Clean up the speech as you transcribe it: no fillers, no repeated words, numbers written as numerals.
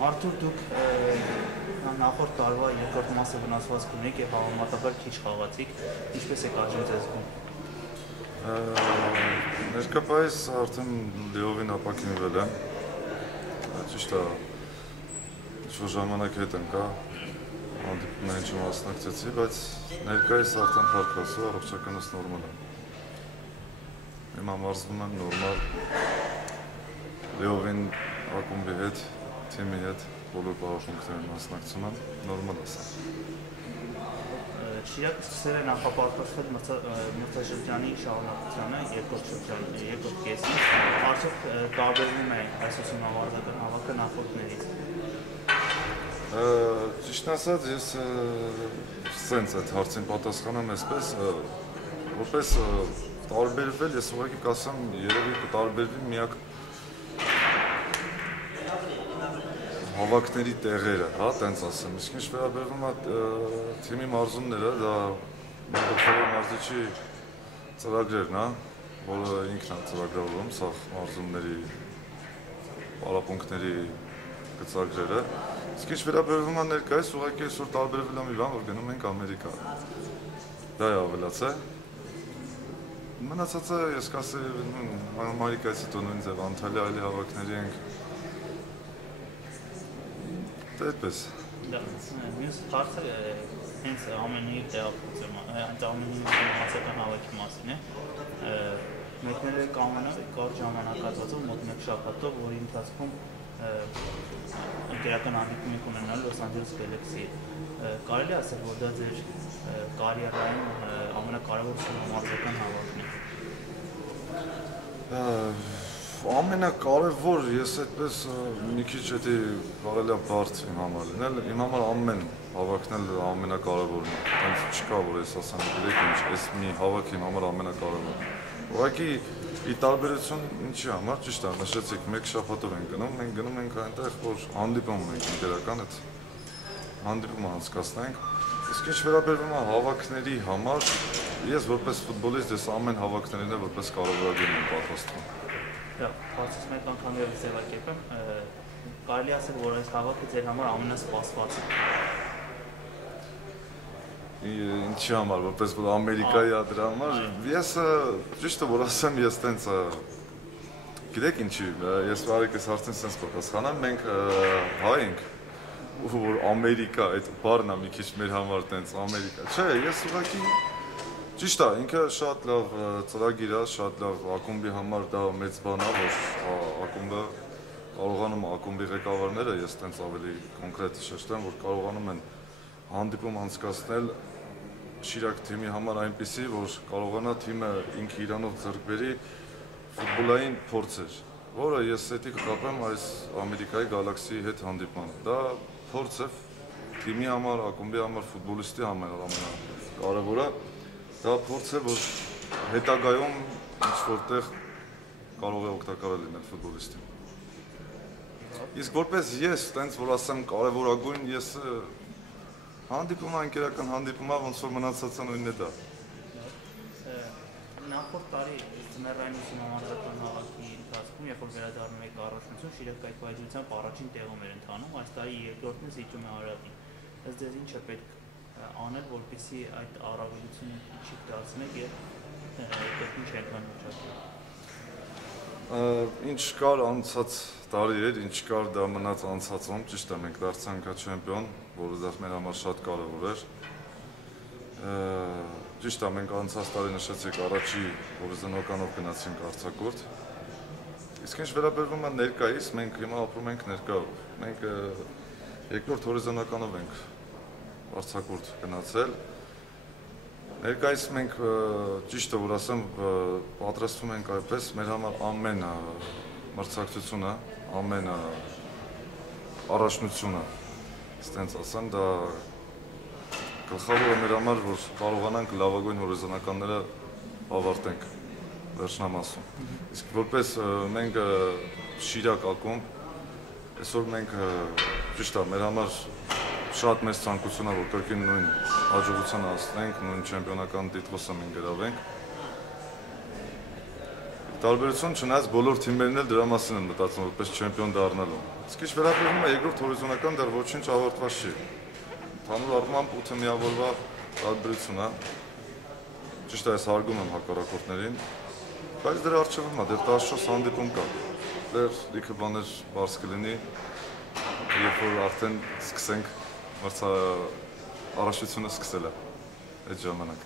Արթուր, դուք նախորդ տարվա երկրորդ մասը վնասվածք ունեք եւ համեմատաբար քիչ խաղացիք, ինչպես եք այժմ ձեզ զգում։ Ներկայիս արդեն լիովին ապակինվել եմ, ճիշտ է, ինչ-որ ժամանակ հետ ընկա, հանդիպումներին չմասնակցեցի, բայց ներկայիս արդեն փառքասու առողջականս նորմալ եմ։ Հիմա մարզվում եմ նորմալ, լիովին ակումբի հետ, թիմի հետ, բոլոր պարապմունքներին մասնակցում եմ, նորմալ ասեմ։ Շիրակը սկսել է նախապատրաստվել մրցաշրջանի շարունակությանը երկրորդ կեսին, արդյոք տարբերվում է այս ուսումնավարժական հավաքը նախորդներից։ Ճիշտն ասած, ես սենց այդ հարցին պատասխանեմ այսպես, որպես տարբերվել, ես ուղղակի կասեմ, երևի կտարբերվի միակ հավաքների տեղերը, հա, տենց ասեմ, իսկ ինչ վերաբերվում է թիմի մարզումները, դա մտքովի մարզիչի ծրագրերն է, որը ինքն է ծրագրավորում, սա մարզումների պարապմունքների գծագրերը, իսկ ինչ վերաբերվում է ներկայիս, ուղղակի այսօր տարբերվել է մի բան, որ գնում ենք Ամերիկա, դա է ավելացել, մնացածը ես կասեի Ամերիկայից հետո նույն ձև Անտալիա այլ հավաքների ենք, այդպես։ Մյուս հարցը հենց ամենուր տեղափոխում, հենց ամենուր մասական հավաքի մասին է, մեկնել է կանոնը կարճ ժամանակացածով մոտ մեկ շաբաթով, որի ընթացքում ընկերական հանդիպում եք ունենալ Լոս Անջելես Գալաքսիի հետ։ Կարելի է ասել, որ դա ձեր կարիերայում ամենակարևոր ուսումնամարզական հավաքն է։ Ամենակարևոր, ես այդպես մի քիչ էդի կարելի է բարդ իմ համար լինել, իմ համար ամեն հավաքն էլ ամենակարևորն է, այնց չկա, որ ես ասեմ, գիտեք ինչ, այս մի հավաք իմ համար ամենակարևորն է։ Ուղղակի ի տարբերություն ինչի համար, ճիշտ է, նշեցիք, մեկ շաբաթով ենք գնում, մենք գնում ենք այնտեղ, որ հանդիպում ենք ընկերական այդ հանդիպումը անցկացնենք, իսկ ինչ վերաբերվում է հավաքների համար, ես որպես ֆուտբոլիստ ես ամեն հավաքներին է որպես կարևորագույն եմ պատրաստվում։ Հարցից մեկ անգամ ևս ձևակերպեմ, կարելի ասել, որ այս հավաքը ձեր համար ամենասպասվածը։ Ինչի համար, որպես որ Ամերիկայի է դրա համար, ես ճիշտ է, որ ասեմ, ես տենց, գիտեք ինչի, ես արեք ես հարցին սենց պատասխանեմ, մենք հայ ենք, որ Ամերիկա, այդ բառն է մի քիչ մեր համար տենց Ամերիկա, չէ, ես ուղղակի ճիշտ է, ինքը շատ լավ ծրագիր է, շատ լավ ակումբի համար դա մեծ բան է, որ ակումբը կարողանում ակումբի ղեկավարները, ես տենց ավելի կոնկրետ շեշտեմ, որ կարողանում են հանդիպում անցկացնել Շիրակ թիմի համար այնպիսի, որ կարողանա թիմը ինքը իրանով ձեռք բերի ֆուտբոլային փորձեր, որը ես հետի կկապեմ այս Ամերիկայի Գալաքսիի հետ հանդիպմանը։ Դա փորձ է թիմի համար, ակումբի համար, ֆուտբոլիստի համար ամենակարևորը, դա փորձ է, որ հետագայում ինչ-որտեղ կարող է օգտակար լինել ֆուտբոլիստին։ Իսկ որպես ես, տենց որ ասեմ կարևորագույն, ես հանդիպումա, ընկերական հանդիպումա, ոնց որ մնացածը նույնն է դա։ Նախորդ տարի ձմեռային ուսումնամարզական հավաքի ընթացքում, երբ որ վերադառնում եք առաջնություն, Շիրակը այդ վայրիությամբ առաջին տեղում էր ընթանում, այս տարի երկրորդն է զիջում է Արարատին։ Ըստ ձեզ ինչ է պետք անել, որպեսզի այդ առավելությունը չի դարձնեք եւ կրկին չեմպիոն վիճակի։ Ինչ կար անցած տարի էր, ինչ կար դա մնաց անցածում, ճիշտ է, մենք դարձանք չեմպիոն, որը դա մեր համար շատ կարևոր էր։ Ճիշտ է, մենք անցած տարի նշեցիք առաջի հորիզոնականով գնացինք արձակուրդ։ Իսկ ինչ վերաբերվում է ներկայիս, մենք հիմա ապրում ենք ներկայով։ Մենք երկրորդ հորիզոնականով ենք արձակուրդ գնացել։ Ներկայիս մենք ճիշտ է, որ ասեմ, պատրաստվում ենք այդպես, մեր համար ամեն մրցակցությունը, ամեն առաջնությունը, ստենց ասեմ, դա գլխավորը մեր համար, որ կարողանանք լավագույն հորիզոնականները ավարտենք վերջնամասում։ Իսկ որպես մենք Շիրակ ակումբ, այսօր մենք ճիշտ է, մեր համար շատ մեծ ցանկություն է, որ կրկին նույն հաջողությանը հասնենք, նույն չեմպիոնական տիտղոսը մենք գրավենք։ Տարբերություն չնայած բոլոր թիմերն էլ դրա մասին են մտածում որպես չեմպիոն դառնալու։ Իսկ ինչ վերաբերում է երկրորդ հորիզոնական դեռ ոչինչ ավարտված չի։ Ընդհանուր առմամբ 8 միավորվա տարբերություն է։ Ճիշտ է, ես հարգում եմ հակառակորդներին, բայց դրա առջևում է դեռ 14 հանդիպում կա։ Դեռ լիքը բաներ բարձ կլինի, երբ որ արդեն սկսենք առաջությունը սկսել է այդ ժամանակ։